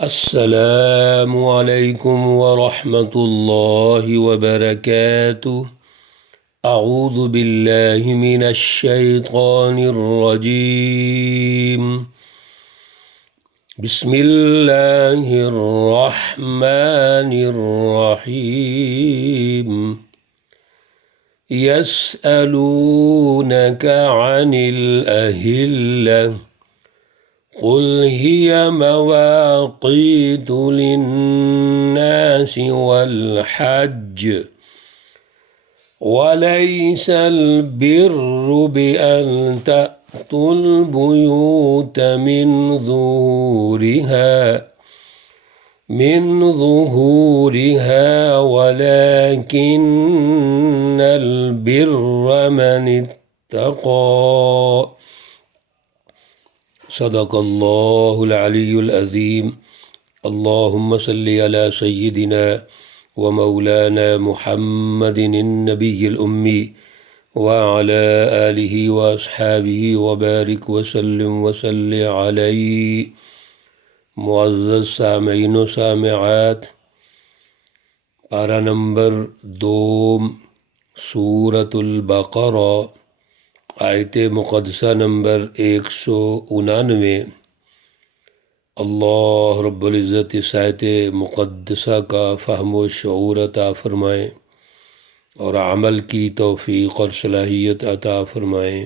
السلام علیکم ورحمۃ اللہ وبرکاتہ۔ اعوذ باللہ من الشیطان الرجیم۔ بسم اللہ الرحمن الرحیم۔ یسألونک عن الأہلة قل هي مواقيت للناس والحج وليس البر بأن تأتوا البيوت من ظهورها ولكن البر من اتقى۔ صدق اللہ العلی العظیم۔ اللہم صلی علی سیدنا و مولانا محمد النبی الامی وعلی آلہ واصحابہ وبارک وسلم وصلی علیہ۔ معزز سامعین و سامعات، پارہ نمبر 2 سورۃ البقرہ، آیت مقدسہ نمبر 199۔ اللہ رب العزت اس آیت مقدسہ کا فہم و شعور عطا فرمائیں اور عمل کی توفیق اور صلاحیت عطا فرمائیں۔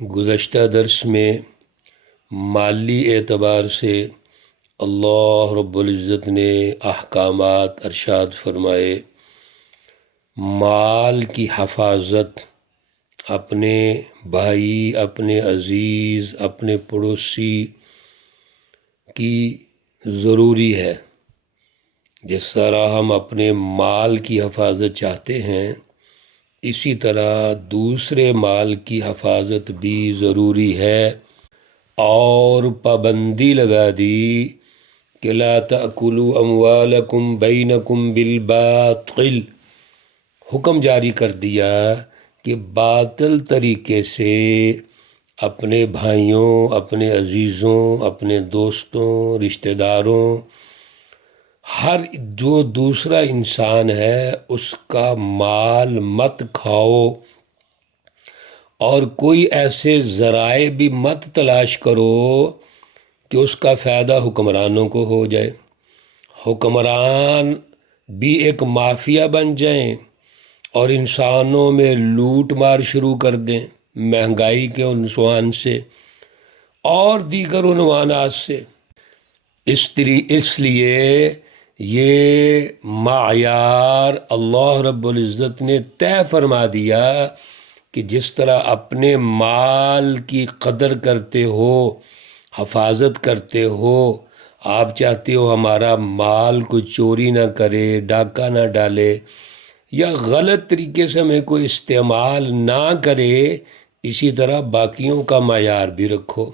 گزشتہ درس میں مالی اعتبار سے اللہ رب العزت نے احکامات ارشاد فرمائے۔ مال کی حفاظت اپنے بھائی، اپنے عزیز، اپنے پڑوسی کی ضروری ہے۔ جس طرح ہم اپنے مال کی حفاظت چاہتے ہیں، اسی طرح دوسرے مال کی حفاظت بھی ضروری ہے، اور پابندی لگا دی کہ لا تأکلوا اموالکم بینکم بالباطل۔ حکم جاری کر دیا کہ باطل طریقے سے اپنے بھائیوں، اپنے عزیزوں، اپنے دوستوں، رشتہ داروں، ہر جو دوسرا انسان ہے اس کا مال مت کھاؤ، اور کوئی ایسے ذرائع بھی مت تلاش کرو کہ اس کا فائدہ حکمرانوں کو ہو جائے، حکمران بھی ایک مافیا بن جائیں اور انسانوں میں لوٹ مار شروع کر دیں، مہنگائی کے عنوان سے اور دیگر عنوانات سے۔ اس لیے یہ معیار اللہ رب العزت نے طے فرما دیا کہ جس طرح اپنے مال کی قدر کرتے ہو، حفاظت کرتے ہو، آپ چاہتے ہو ہمارا مال کوئی چوری نہ کرے، ڈاکہ نہ ڈالے، یا غلط طریقے سے ہمیں کوئی استعمال نہ کرے، اسی طرح باقیوں کا معیار بھی رکھو۔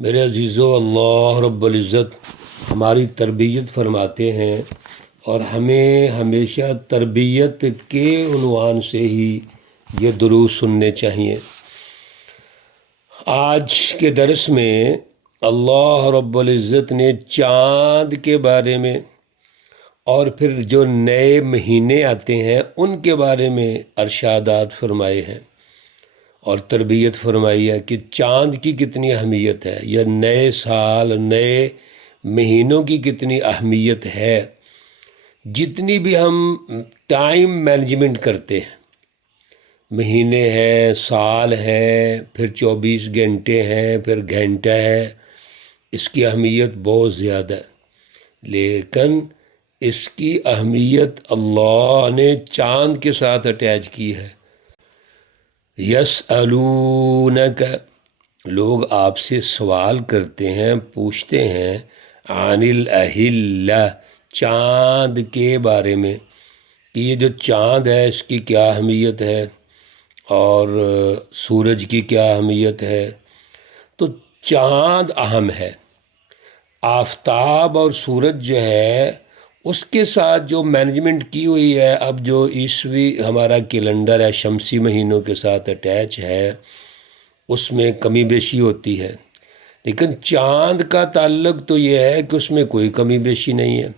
میرے عزیزو، اللہ رب العزت ہماری تربیت فرماتے ہیں، اور ہمیں ہمیشہ تربیت کے عنوان سے ہی یہ دروس سننے چاہیے۔ آج کے درس میں اللہ رب العزت نے چاند کے بارے میں اور پھر جو نئے مہینے آتے ہیں ان کے بارے میں ارشادات فرمائے ہیں اور تربیت فرمائی ہے کہ چاند کی کتنی اہمیت ہے، یا نئے سال، نئے مہینوں کی کتنی اہمیت ہے۔ جتنی بھی ہم ٹائم مینجمنٹ کرتے ہیں، مہینے ہیں، سال ہیں، پھر 24 گھنٹے ہیں، پھر گھنٹہ ہے، اس کی اہمیت بہت زیادہ ہے، لیکن اس کی اہمیت اللہ نے چاند کے ساتھ اٹیچ کی ہے۔ یسألونک، لوگ آپ سے سوال کرتے ہیں، پوچھتے ہیں، عن الأہلة، چاند کے بارے میں، کہ یہ جو چاند ہے اس کی کیا اہمیت ہے اور سورج کی کیا اہمیت ہے۔ تو چاند اہم ہے، آفتاب اور سورج جو ہے اس کے ساتھ جو مینجمنٹ کی ہوئی ہے، اب جو عیسوی ہمارا کیلنڈر ہے شمسی مہینوں کے ساتھ اٹیچ ہے، اس میں کمی بیشی ہوتی ہے، لیکن چاند کا تعلق تو یہ ہے کہ اس میں کوئی کمی بیشی نہیں ہے.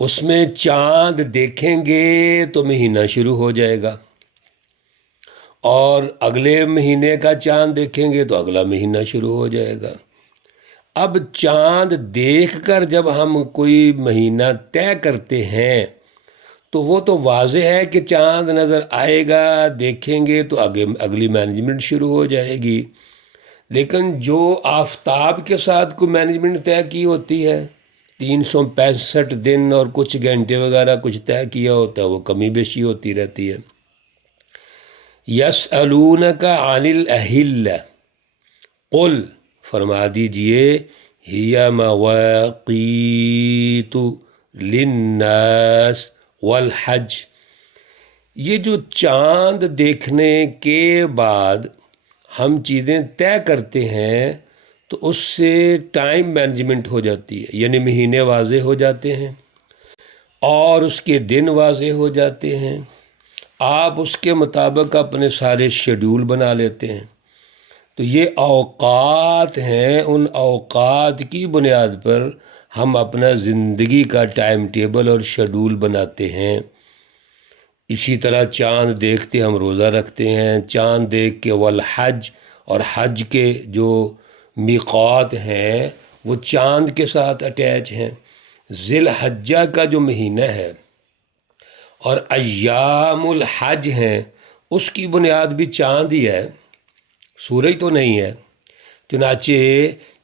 اس میں چاند دیکھیں گے تو مہینہ شروع ہو جائے گا، اور اگلے مہینے کا چاند دیکھیں گے تو اگلا مہینہ شروع ہو جائے گا. اب چاند دیکھ کر جب ہم کوئی مہینہ طے کرتے ہیں تو وہ تو واضح ہے کہ چاند نظر آئے گا، دیکھیں گے تو اگلی مینجمنٹ شروع ہو جائے گی. لیکن جو آفتاب کے ساتھ کوئی مینجمنٹ طے کی ہوتی ہے، 365 دن اور کچھ گھنٹے وغیرہ کچھ طے کیا ہوتا ہے، وہ کمی بیشی ہوتی رہتی ہے. یسألونک عن الأہلہ، قل فرما دیجئے ہی مواقیت للناس والحج. یہ جو چاند دیکھنے کے بعد ہم چیزیں طے کرتے ہیں تو اس سے ٹائم مینجمنٹ ہو جاتی ہے، یعنی مہینے واضح ہو جاتے ہیں اور اس کے دن واضح ہو جاتے ہیں. آپ اس کے مطابق اپنے سارے شیڈول بنا لیتے ہیں. تو یہ اوقات ہیں، ان اوقات کی بنیاد پر ہم اپنا زندگی کا ٹائم ٹیبل اور شیڈول بناتے ہیں. اسی طرح چاند دیکھتے ہم روزہ رکھتے ہیں، چاند دیکھ کے والحج، اور حج کے جو میقات ہیں وہ چاند کے ساتھ اٹیچ ہیں. ذی الحجہ کا جو مہینہ ہے اور ایام الحج ہیں، اس کی بنیاد بھی چاند ہی ہے، سورج تو نہیں ہے. چنانچہ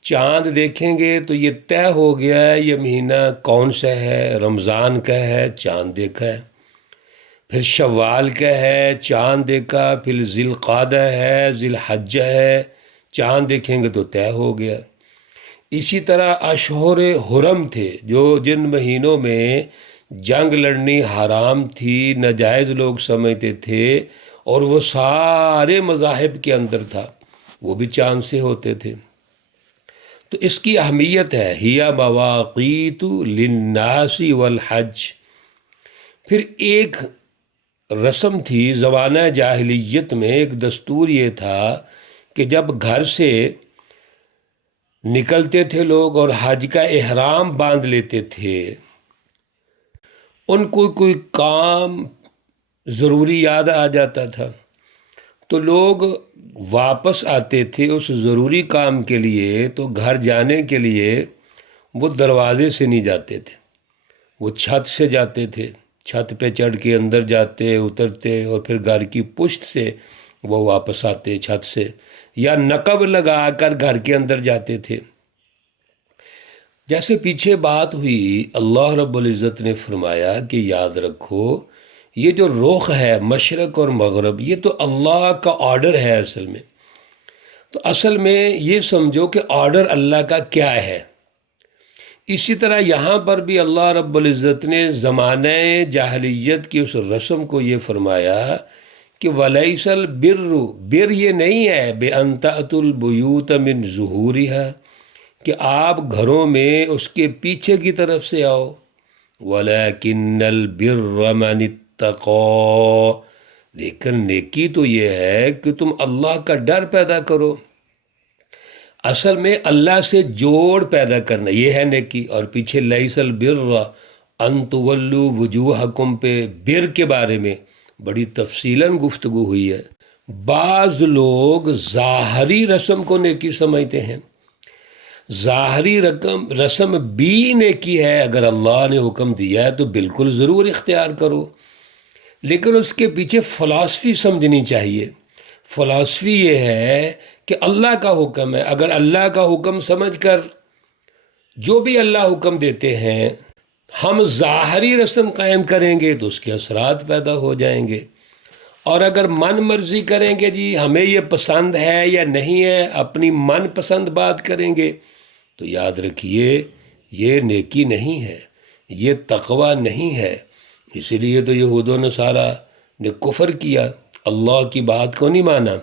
چاند دیکھیں گے تو یہ طے ہو گیا ہے یہ مہینہ کون سا ہے، رمضان کا ہے، چاند دیکھا ہے. پھر شوال کا ہے، چاند دیکھا. پھر ذی القعدہ ہے، ذی الحجہ ہے، چاند دیکھیں گے تو طے ہو گیا. اسی طرح اشہر حرم تھے، جو جن مہینوں میں جنگ لڑنی حرام تھی، ناجائز لوگ سمجھتے تھے، اور وہ سارے مذاہب کے اندر تھا، وہ بھی چاند سے ہوتے تھے. تو اس کی اہمیت ہے، ہی مواقیت للناس والحج. پھر ایک رسم تھی زمانہ جاہلیت میں، ایک دستور یہ تھا کہ جب گھر سے نکلتے تھے لوگ اور حج کا احرام باندھ لیتے تھے، ان کو کوئی کام ضروری یاد آ جاتا تھا تو لوگ واپس آتے تھے اس ضروری کام کے لیے. تو گھر جانے کے لیے وہ دروازے سے نہیں جاتے تھے، وہ چھت سے جاتے تھے. چھت پہ چڑھ کے اندر جاتے، اترتے، اور پھر گھر کی پشت سے وہ واپس آتے چھت سے، یا نقب لگا کر گھر کے اندر جاتے تھے. جیسے پیچھے بات ہوئی، اللہ رب العزت نے فرمایا کہ یاد رکھو یہ جو رخ ہے مشرق اور مغرب، یہ تو اللہ کا آرڈر ہے اصل میں. تو اصل میں یہ سمجھو کہ آرڈر اللہ کا کیا ہے. اسی طرح یہاں پر بھی اللہ رب العزت نے زمانہ جاہلیت کی اس رسم کو یہ فرمایا کہ وَلَيْسَ الْبِرُّ، بر یہ نہیں ہے بِأَن تَأْتُوا الْبُيُوتَ مِنْ ظُهُورِهَا کہ آپ گھروں میں اس کے پیچھے کی طرف سے آؤ. وَلَكِنَّ الْبِرَّ مَنِ اتَّقَىٰ، لیکن نیکی تو یہ ہے کہ تم اللہ کا ڈر پیدا کرو. اصل میں اللہ سے جوڑ پیدا کرنا یہ ہے نیکی. اور پیچھے لیس البر ان تولوا وجوہکم پہ بر کے بارے میں بڑی تفصیلاً گفتگو ہوئی ہے. بعض لوگ ظاہری رسم کو نیکی سمجھتے ہیں، ظاہری رسم بھی نیکی ہے، اگر اللہ نے حکم دیا ہے تو بالکل ضرور اختیار کرو، لیکن اس کے پیچھے فلسفی سمجھنی چاہیے. فلسفی یہ ہے کہ اللہ کا حکم ہے، اگر اللہ کا حکم سمجھ کر جو بھی اللہ حکم دیتے ہیں ہم ظاہری رسم قائم کریں گے تو اس کے اثرات پیدا ہو جائیں گے. اور اگر من مرضی کریں گے جی ہمیں یہ پسند ہے یا نہیں ہے، اپنی من پسند بات کریں گے، تو یاد رکھیے یہ نیکی نہیں ہے، یہ تقوی نہیں ہے. اسی لیے تو یہود و نصارہ نے کفر کیا، اللہ کی بات کو نہیں مانا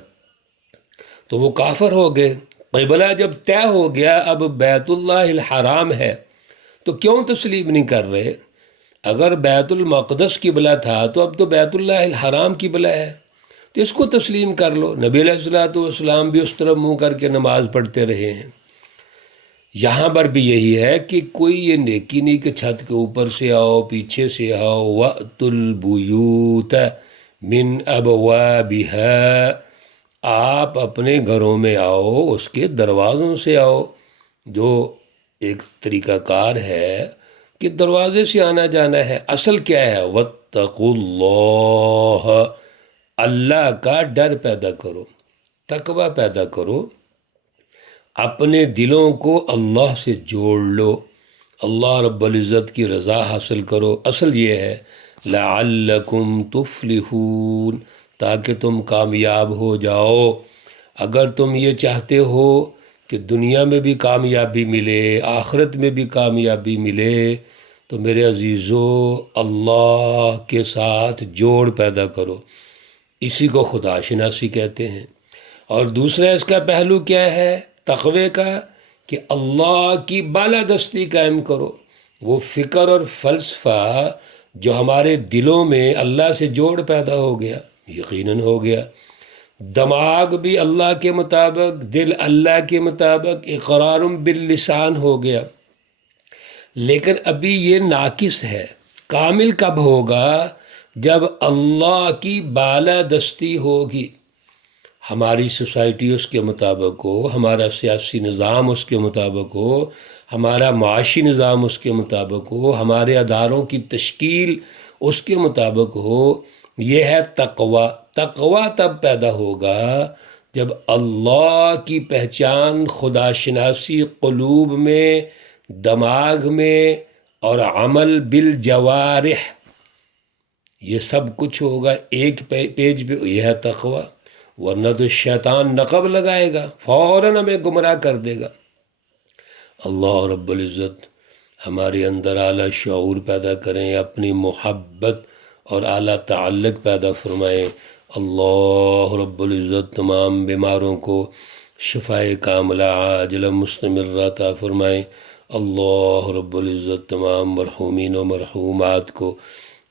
تو وہ کافر ہو گئے. قبلہ جب طے ہو گیا، اب بیت اللہ الحرام ہے تو کیوں تسلیم نہیں کر رہے؟ اگر بیت المقدس قبلہ تھا تو اب تو بیت اللہ الحرام قبلہ ہے. تو تو اس کو تسلیم کر لو۔ نبی علیہ الصلوۃ والسلام بھی اس طرف منہ کر کے نماز پڑھتے رہے ہیں۔ یہاں پر بھی یہی ہے کہ کوئی یہ نیکی نہیں کہ چھت کے اوپر سے آؤ، پیچھے سے آؤ۔ وَأْتُوا الْبُيُوتَ مِنْ أَبْوَابِهَا، آپ اپنے گھروں میں آؤ، اس کے دروازوں سے آؤ۔ جو ایک طریقہ کار ہے کہ دروازے سے آنا جانا ہے۔ اصل کیا ہے؟ وَاتَّقُوا اللَّهَ، اللہ کا ڈر پیدا کرو، تقوی پیدا کرو، اپنے دلوں کو اللہ سے جوڑ لو، اللہ رب العزت کی رضا حاصل کرو۔ اصل یہ ہے لعلکم تفلحون، تاکہ تم کامیاب ہو جاؤ۔ اگر تم یہ چاہتے ہو کہ دنیا میں بھی کامیابی ملے، آخرت میں بھی کامیابی ملے، تو میرے عزیزو اللہ کے ساتھ جوڑ پیدا کرو۔ اسی کو خدا شناسی کہتے ہیں۔ اور دوسرا اس کا پہلو کیا ہے تقوی کا؟ کہ اللہ کی بالادستی قائم کرو۔ وہ فکر اور فلسفہ جو ہمارے دلوں میں اللہ سے جوڑ پیدا ہو گیا، یقیناً ہو گیا۔ دماغ بھی اللہ کے مطابق، دل اللہ کے مطابق، اقرار باللسان ہو گیا، لیکن ابھی یہ ناقص ہے۔ کامل کب ہوگا؟ جب اللہ کی بالادستی ہوگی، ہماری سوسائٹی اس کے مطابق ہو، ہمارا سیاسی نظام اس کے مطابق ہو، ہمارا معاشی نظام اس کے مطابق ہو، ہمارے اداروں کی تشکیل اس کے مطابق ہو۔ یہ ہے تقوی۔ تقوی تب پیدا ہوگا جب اللہ کی پہچان، خدا شناسی قلوب میں، دماغ میں اور عمل بالجوارح، یہ سب کچھ ہوگا ایک پیج پہ۔ یہ ہے تقوی۔ ورنہ تو شیطان نقب لگائے گا، فوراً ہمیں گمراہ کر دے گا۔ اللہ رب العزت ہمارے اندر اعلیٰ شعور پیدا کریں، اپنی محبت اور اعلیٰ تعلق پیدا فرمائیں۔ اللہ رب العزت تمام بیماروں کو شفائے کاملہ عاجلہ مستمرہ عطا فرمائیں۔ اللہ رب العزت تمام مرحومین و مرحومات کو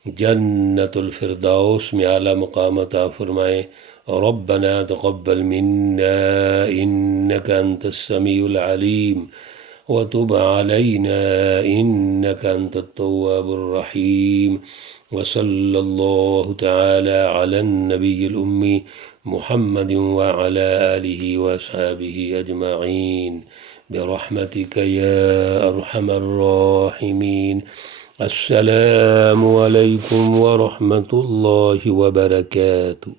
جنت الفردوس میں اعلیٰ مقام عطا فرمائیں۔ ربنا تقبل منا إنك أنت السميع العليم وتب علينا إنك أنت التواب الرحيم، وصلى الله تعالى على النبي الأمي محمد وعلى آله وأصحابه أجمعين برحمتك يا أرحم الراحمين۔ السلام عليكم ورحمة الله وبركاته۔